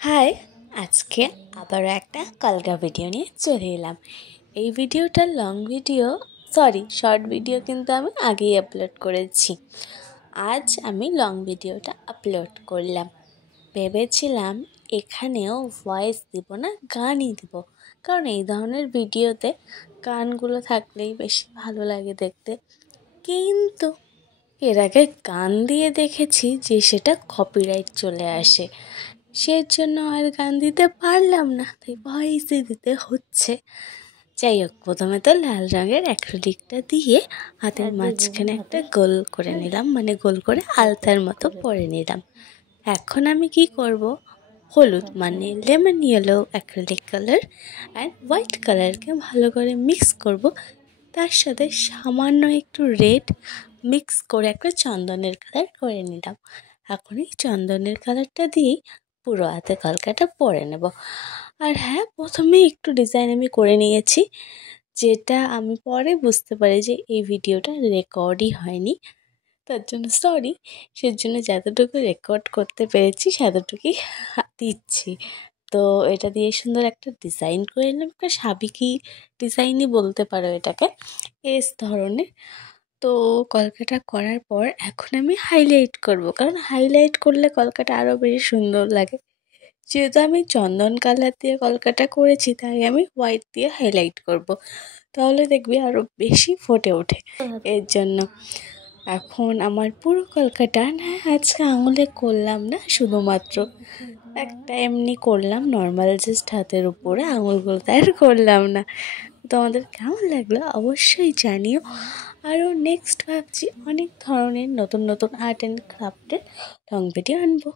High, আজকে আবারও একটা কলকা ভিডিও নিয়ে চলে এলাম। এই ভিডিওটা শর্ট ভিডিও কিন্তু আমি আগেই আপলোড করেছি। আজ আমি লং ভিডিওটা আপলোড করলাম। ভেবেছিলাম এখানেও ভয়েস দিব না, গানই দিব, কারণ এই ধরনের ভিডিওতে গানগুলো থাকলেই বেশি ভালো লাগে দেখতে। কিন্তু এর আগে গান দিয়ে দেখেছি যে সেটা কপিরাইট চলে আসে, সেজন্য আর গান দিতে পারলাম না, তাই ভয়েসই দিতে হচ্ছে। যাই হোক, প্রথমে তো লাল রঙের অ্যাক্রিলিকটা দিয়ে হাতের মাঝখানে একটা গোল করে নিলাম, মানে গোল করে আলতার মতো পরে নিলাম। এখন আমি কি করব, হলুদ মানে লেমন ইয়েলো অ্যাক্রিলিক কালার আর হোয়াইট কালারকে ভালো করে মিক্স করব, তার সাথে সামান্য একটু রেড মিক্স করে একটা চন্দনের কালার করে নিলাম। এখন এই চন্দনের কালারটা দিয়েই পুরো হাতে কলকাটা পরে নেব। আর হ্যাঁ, প্রথমে একটু ডিজাইন আমি করে নিয়েছি, যেটা আমি পরে বুঝতে পারি যে এই ভিডিওটা রেকর্ডই হয়নি, তার জন্য সরি। সেজন্য যতটুকু রেকর্ড করতে পেরেছি ততটুকুই দিচ্ছি। তো এটা দিয়ে সুন্দর একটা ডিজাইন করে নিলাম, একটা সাবেকি ডিজাইনই বলতে পারো এটাকে, এস ধরনের। তো কলকাটা করার পর এখন আমি হাইলাইট করব, কারণ হাইলাইট করলে কলকাটা আরও বেশি সুন্দর লাগে। যেহেতু আমি চন্দন কালার দিয়ে কলকাটা করেছি, তাই আমি হোয়াইট দিয়ে হাইলাইট করব, তাহলে দেখবি আরও বেশি ফুটে ওঠে। এর জন্য এখন আমার পুরো কলকাটা না আজকে আঙুলে করলাম না, শুধুমাত্র একটা এমনি করলাম নর্মাল, জাস্ট হাতের উপরে, আঙুলগুলো আর করলাম না। তোমাদের কেমন লাগলো অবশ্যই জানিও। আরও নেক্সট ভাবছি অনেক ধরনের নতুন নতুন আর্ট অ্যান্ড ক্রাফটের লং ভিডিও আনবো।